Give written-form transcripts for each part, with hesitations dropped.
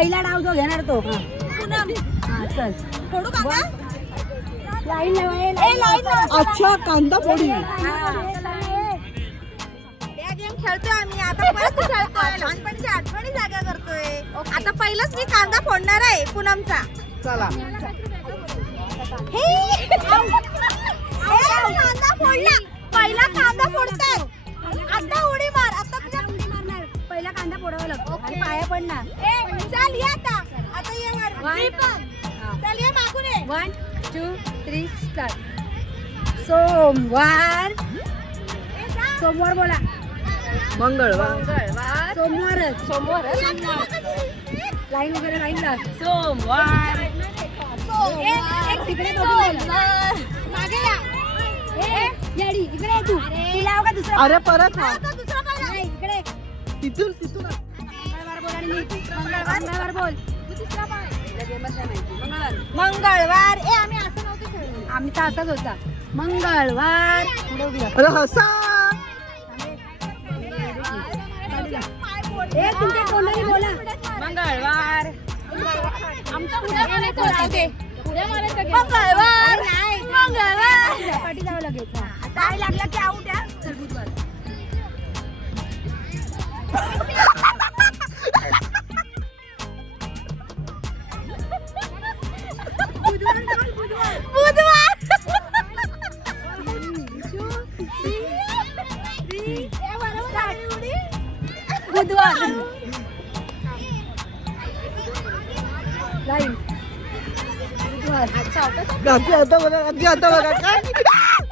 पहिला डाव जो घेणार तो. पूनम हा चल. फोडू कांदा. लाईन ए लाईन लाव. अच्छा कांदा पोळी. या गेम खेळतोय आम्ही आता परत खेळतोय. लहानपणीच्या आठवणी जागा करतोय. आता पहिलाच मी कांदा फोडणार आहे पूनमचा. चला हे कांदा फोडला. पहिला कांदा फोडतात. आता उडी मार. आता तुझ्या उडी मारणार. पहिला कांदा फोडावा लागतो आणि पाया पडणार. चल ये आता ये मार. मी पण. चल ये मागून ये. 1 2 3 स्टार्ट. सोमवार. सोमवार बोला. मंगळवार. सोमवार. लाईन वगैरे लाईन ला. सोमवार. एक तिकडे दोघी बोला. मागे या. येडी इकडे ये तू. तुला का दुसरा. अरे परत हा आता दुसरा पाहिला. नाही इकडे. तिथून मंगळवार बोल आणि नीट. मंगळवार बोल. दुसरा पाहिला. मंगळवार. ए आम्ही असं नव्हतं खेळलो. आम्ही तर असाच होता. मंगळवार. पुढे उभी राहा. अरे हसा. ए तुमच्या तोंडाने बोला. मंगळवार. आमचा उड्या मारायचा होता ते. उड्या मारायचा गेम. मंगळवार. नाही मंगळवार. पाठी जावं लागेल. काय लागला की आऊट या. चल बुधवार. बुधवार. बुधवार. लाईन. बुधवार. गाती आता बघा काय बुधवार.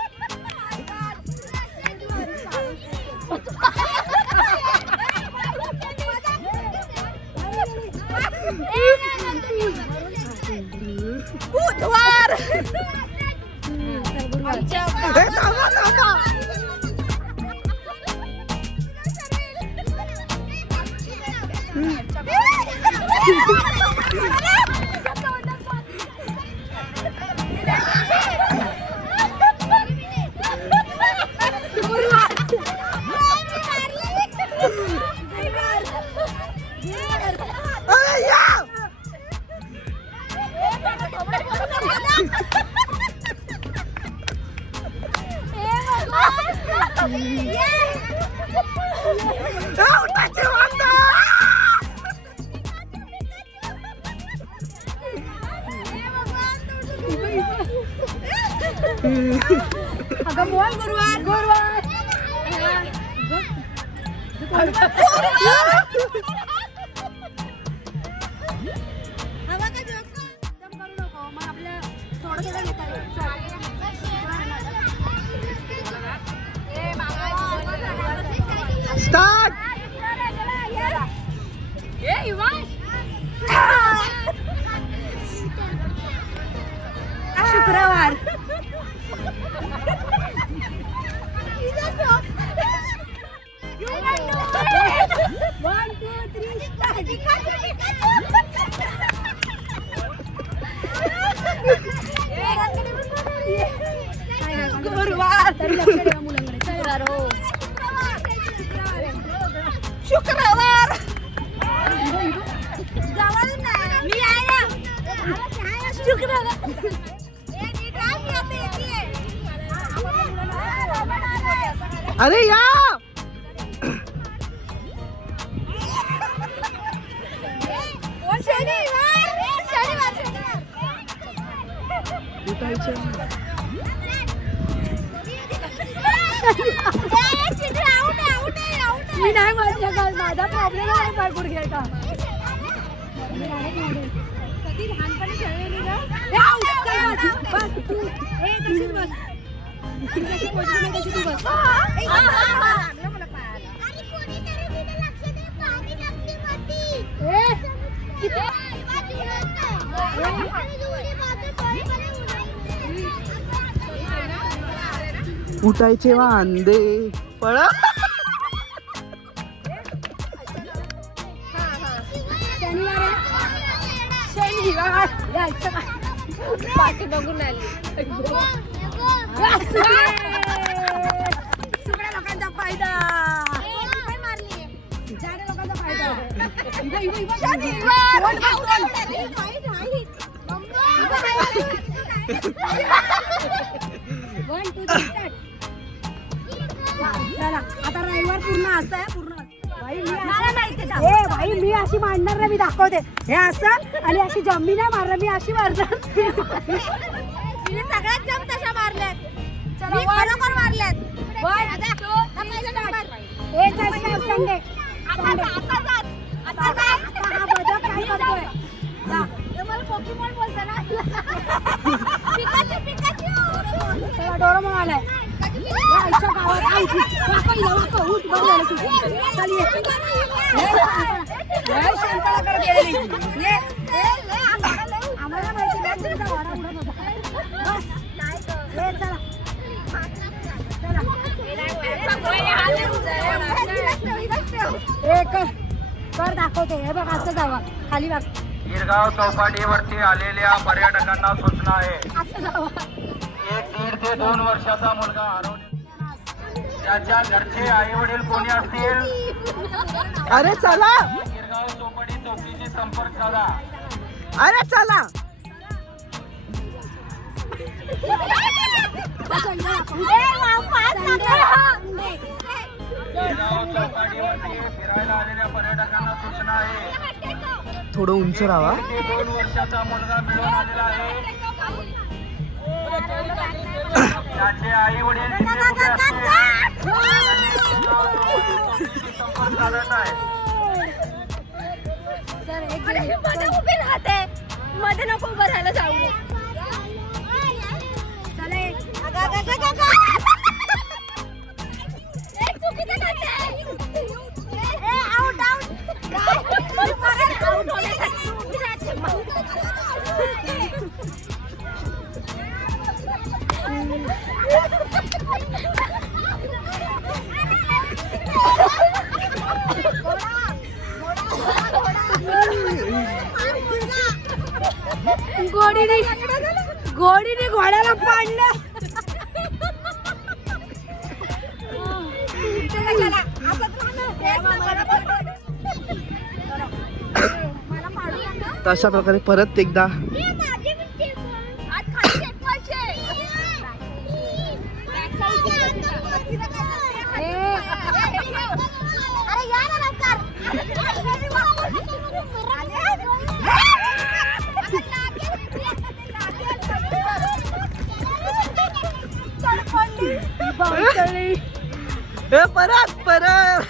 हे थांबा. अगं बोल गुरुवार. गुरुवार. हवा का जोक एकदम करू नको. मग आपलं थोडं थोडं घेता येईल. स्टार्ट. शुक्रवार. One, two, three, start. गुरुवार. तरी लक्ष ठेवा मुलांकडे. चला. शुक्रवार. जवळून नाही. मी आहे ना. शुक्रवार. अरे या मी नाही म्हणू शकत. माझा प्रॉब्लेम आहे पायपूर घ्यायचा. कधी लहानपणी खेळलेली ना. बस तू. ए तशीच बस. तू कशी पोहोचली नाही तशी तू बस. लागलं मला पायाला. ए किती. उठायचे वांदे पळा. शनिवार. पाठी बघून आली. सगळ्या लोकांचा फायदा. मारली. साऱ्या लोकांचा फायदा. शनिवार. 1 2 3 स्टार्ट. चला आता रविवार पूर्ण असं आहे पूर्ण. भाई मी अशी मांडणार नाही, मी दाखवते हे असं आणि अशी जम्मी नाही मारणार, मी अशी मारणार. तिने सगळ्यात जाम तशा मारल्यात. मी खरोखर मारल्यात. संडे आता हा बदक काय करतोय? जा. मला पोकेमॉन बोलतो ना. पिकाचू. चला डोरेमॉन आलाय. या आईच्या गावात वाको उठ बरं झालं तू. चल ये. शांतला कर गेली. ये. आम्हाला माहिती नाही तुमचा वाडा उडत होता. बस. ये चला. कर दाखवते. हे बघ असं जावा खाली बघ. गिरगाव चौपाटीवरती आलेल्या पर्यटकांना सूचना आहे. असं जावा. एक 1.5 ते 2 वर्षाचा मुलगा हरवला. त्याच्या घरचे आई वडील कोणी असतील अरे चला, गिरगाव चौपाटी चौकीशी संपर्क साधा. अरे चला. गिरगाव चौपाटीवरती फिरायला आलेल्या पर्यटकांना सूचना आहे. थोडं उंच राहा. 1 ते 2 वर्षाचा मुलगा मिळून आलेला आहे. त्याचे आई वडील तिथे कुठे असतील संपर्क साधत आहे. मध्ये उभी राहते. मध्ये नको उभं राहायला जाऊ. गोडीने घोड्याला पाडलं. तशा प्रकारे परत एकदा परत परत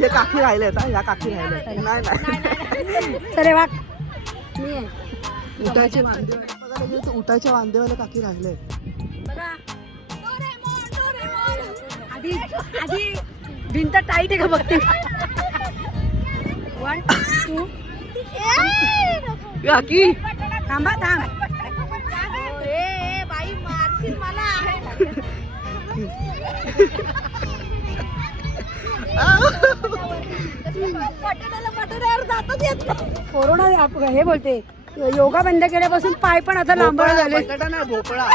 हे काकी राहिले या काकी राहिले नाही नाही. चले वाक मी आहे. उठायचे वांदे बघायला गेलं तर उठायच्या वांदेवाले काकी राहिले. बघा आधी आधी भिंत टाईट आहे का बघते. 1 2 काकी थांबा थांब. बाई मारशील मला. कोरोना हे बोलते योगा बंद केल्यापासून पाय पण आता लांबळ झाले. बटाटा नाही, भोपळा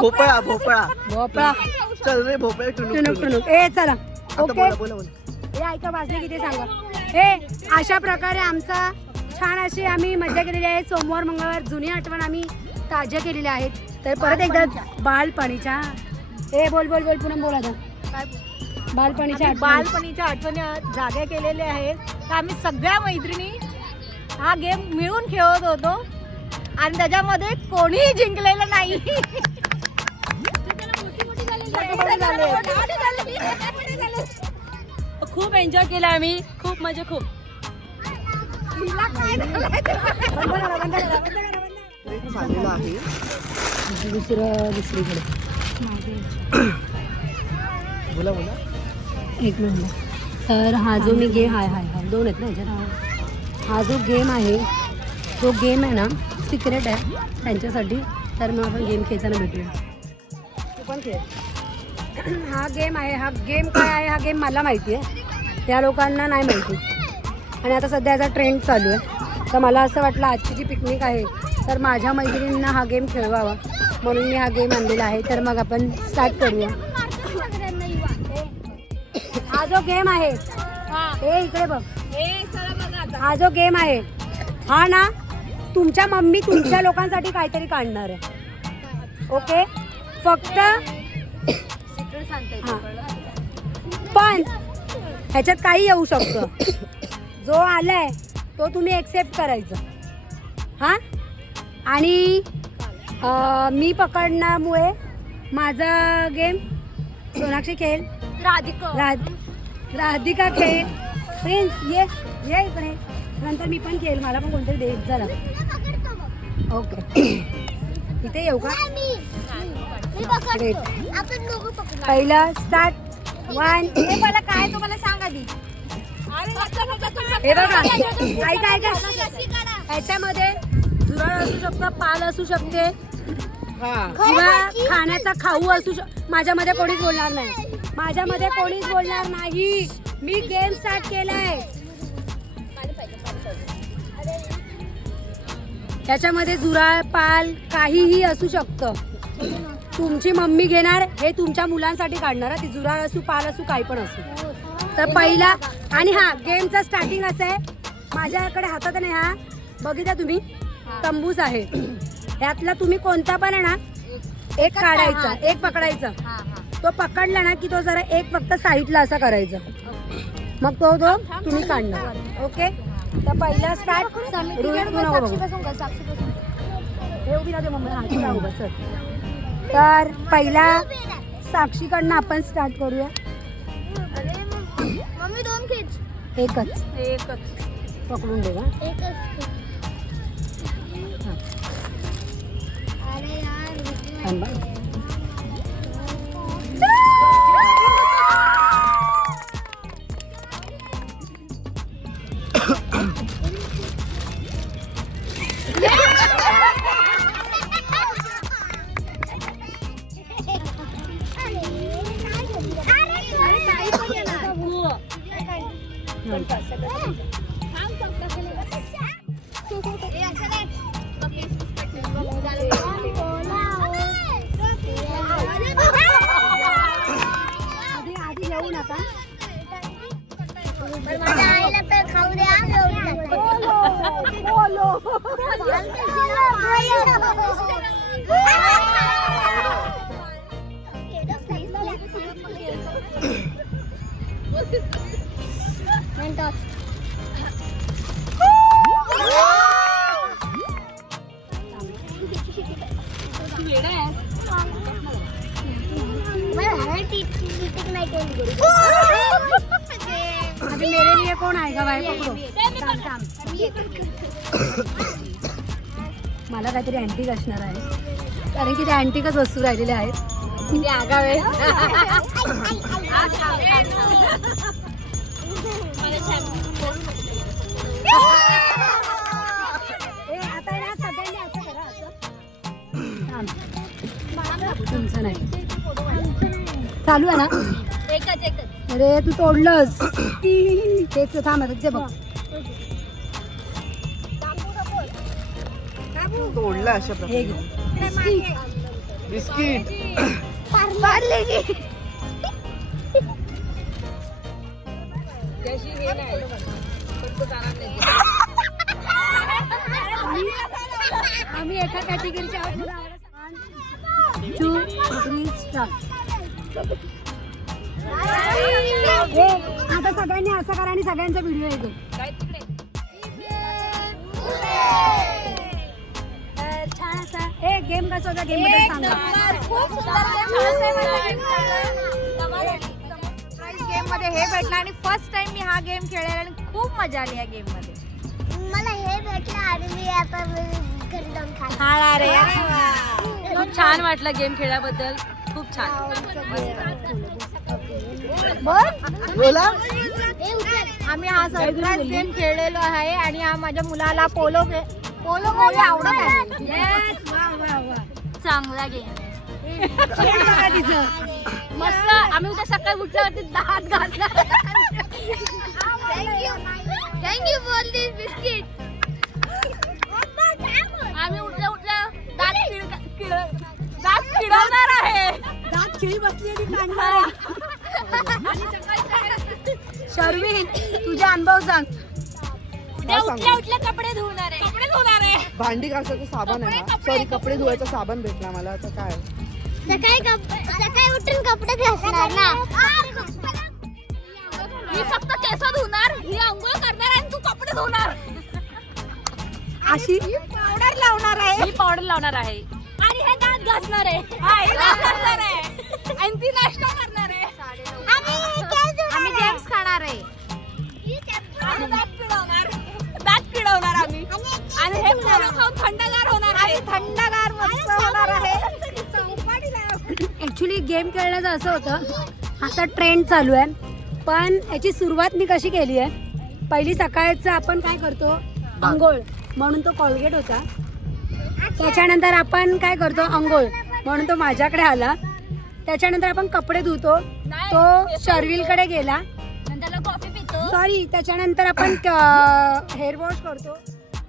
भोपळा भोपळा भोपळा चल रे भोपळा टुनुक टुनुक टुनुक. ए चला आता ओके. बोला बोला बोला. हे ऐका वाजले किती सांगा. हे अशा प्रकारे आमचा छान अशी आम्ही मजा केलेली आहे. सोमवार मंगळवार जुनी आठवण आम्ही ताज्या केलेल्या आहेत. तर परत एकदा बालपणीच्या हे बोल बोल बोल पुन्हा बोला आता. बालपणीच्या बालपणीच्या आठवणी जाग्या केलेल्या आहेत. तर आम्ही सगळ्या मैत्रिणी हा गेम मिळून खेळत होतो आणि त्याच्यामध्ये कोणीही जिंकलेलं नाही. खूप एन्जॉय केला आम्ही. खूप म्हणजे खूप. झालेला आहे दुसरीकडे बोला बोला. एक मिनिट. तर हा जो मी गेम हाय हाय हाय 2 आहेत ना ह्याच्यात. हा जो गेम आहे तो गेम आहे ना सिक्रेट आहे त्यांच्यासाठी. तर मग आपण गेम खेळताना भेटूया. तू पण खेळ. हा गेम आहे. हा गेम काय आहे हा गेम मला माहिती आहे. या लोकांना नाही माहिती. आणि आता सध्या याचा ट्रेंड चालू आहे. तर मला असं वाटलं आजची जी पिकनिक आहे तर माझ्या मैत्रिणींना हा गेम खेळवावा म्हणून मी हा गेम आणलेला आहे. तर मग आपण स्टार्ट करूया. हा जो गेम आहे हे इकडे बघ. हा जो गेम आहे हा ना तुमच्या मम्मी तुमच्या लोकांसाठी काहीतरी काढणार आहे. ओके फक्त हा. पण ह्याच्यात काही येऊ शकतं. जो आलाय तो तुम्ही एक्सेप्ट करायचं हा. आणि मी पकडण्यामुळे माझा गेम सोनाक्षी खेळ, राधिका खेळ, प्रिन्स ये इकडे. नंतर मी पण खेळ, मला पण कोणतरी दे चला. ओके इथे येऊ का? पहिला स्टार्ट. 1 मला काय तुम्हाला सांग आधी. हे बघा ऐका ह्याच्यामध्ये झुरळ असू शकतं, पाल असू शकते किंवा खाण्याचा खाऊ असू माझ्यामध्ये कोणीच बोलणार नाही. माझ्यामध्ये कोणीच बोलणार नाही. मी गेम स्टार्ट केलाय. त्याच्यामध्ये झुरळ पाल काहीही असू शकतं. तुमची मम्मी घेणार हे तुमच्या मुलांसाठी काढणार. ती झुरळ असू पाल असू काही पण असू. तर पहिला आणि हा गेमचा स्टार्टिंग असं आहे. माझ्याकडे हातात नाही हा बघितला तुम्ही तंबूस आहे. यातला तुम्ही कोणता पण आहे ना एक काढायचा, एक पकडायचा. तो पकडला ना की तो जरा एक फक्त साईडला असा करायचा. मग तो तुम्ही काढणार. ओके तर पहिला स्टार्ट. तर पहिला साक्षीकडनं आपण स्टार्ट करूया. एकच पकडून दे. आधी येऊ नका. खाऊ द्या. अभी मेरे लिए कौन आएगा भाई पकडो. मला काहीतरी अँटिक असणार आहे कारण की त्या अँटिकच वस्तू राहिलेल्या आहेत. आता ना सगळ्यांनी असं करा. तुमचं नाही चालू आहे ना. अरे तू तोडलंस. तेच थांब ते बघ. तोडला अशा हे प्रकारे. घे. बिस्किट आम्ही एका कॅटेगरीच्या आहोत. 1 2 3 स्टार्ट. आता सगळ्यांनी असं करा आणि सगळ्यांचा व्हिडिओ येतो. छान असा हे गेम कसा होता गेम मध्ये सांगा. गेम मध्ये हे भेटलं आणि फर्स्ट टाइम मी हा गेम खेळलेला आणि खूप मजा आली या गेम मध्ये. मला हे भेटलं आणि मी आता घरी जाऊन खाणार आहे. खूप छान वाटलं गेम खेळल्याबद्दल. खूप छान. बोला. आम्ही हा सरप्राईज गेम खेळलेलो आहे आणि हा माझ्या मुलाला पोलो आवडत आहे. चांगला गेम. मस्त. आम्ही उद्या सकाळी उठल्यावरती दात घातला. Thank you for this biscuit. आम्ही उठल्या उठल्या दात किडवणार आहे. दात खिळी बसली आणि काढणार आहे. शर्विन तुझा अनुभव सांग. उठल्या उठल्या कपडे धुवणार आहे. कपडे धुवणार आहे. भांडी घासायचं साबण आहे ना, सॉरी कपडे धुवायचा साबण भेटला मला. आता काय सकाळी उठून कपडे घासणार ना. मी फक्त केस धुणार, ही अंघोळ करणार आणि तू कपडे धुवणार. अशी पावडर लावणार आहे. मी पावडर लावणार आहे आणि हे दात घासणार आहे. आणि ती नाश्ता करणार आहे. आम्ही गेम्स खाणार आहे. आणि दात पिळवणार आम्ही. आणि हे पोरं खाऊन थंडगार होणार आहे. थंडगार मस्त होणार आहे. ऍक्च्युली गेम खेळण्याचं असं होतं, आता ट्रेंड चालू आहे, पण याची सुरुवात मी कशी केली आहे. पहिली सकाळचं आपण काय करतो, अंघोळ म्हणून तो कॉलगेट होता. त्याच्यानंतर आपण काय करतो, अंघोळ म्हणून तो माझ्याकडे आला. त्याच्यानंतर आपण कपडे धुतो, तो शर्विलकडे गेला. नंतर कॉफी पितो. सॉरी, त्याच्यानंतर आपण हेअर वॉश करतो.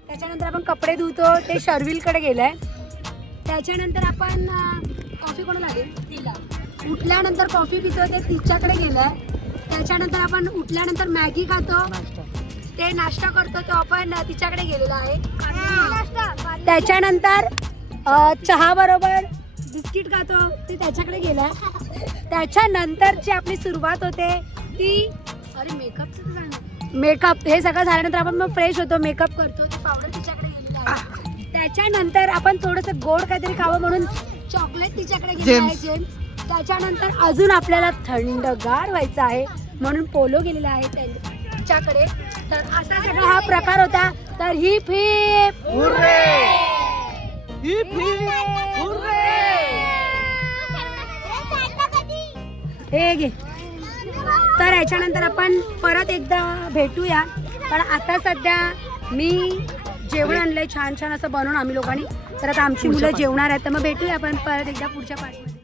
त्याच्यानंतर आपण कपडे धुतो, ते शर्विलकडे गेलाय. त्याच्यानंतर आपण कॉफी कोणाला लागेल तिला. उठल्यानंतर कॉफी पितो, ते तिच्याकडे गेलाय. त्याच्यानंतर आपण उठल्यानंतर मॅगी खातो, ते नाश्ता करतो, तो आपण तिच्याकडे गेलेला आहे. त्याच्यानंतर चहा बरोबर बिस्किट खातो, ते त्याच्याकडे गेलाय. त्याच्यानंतरची आपली सुरुवात होते ती मेकअप. हे सगळं झाल्यानंतर आपण मग फ्रेश होतो, मेकअप करतो, ती पावडर तिच्याकडे गेलेली आहे. त्याच्यानंतर आपण थोडंसं गोड काहीतरी खावं म्हणून चॉकलेट तिच्याकडे गेलेलं आहे, जेम्स. त्याच्यानंतर अजून आपल्याला थंडगार व्हायचं आहे म्हणून पोलो गेलेला आहे त्यांच्याकडे. तर असा सगळा हा प्रकार होता. तर heap heap hurray! Heap heap hurray! हे घे. तर याच्यानंतर आपण परत एकदा भेटूया, पण आता सध्या मी जेवण आणलंय छान छान असं बनवून आम्ही लोकांनी. तर आता आमची मुलं जेवणार आहेत, तर मग भेटूया आपण परत एकदा पुढच्या पार्टीमध्ये.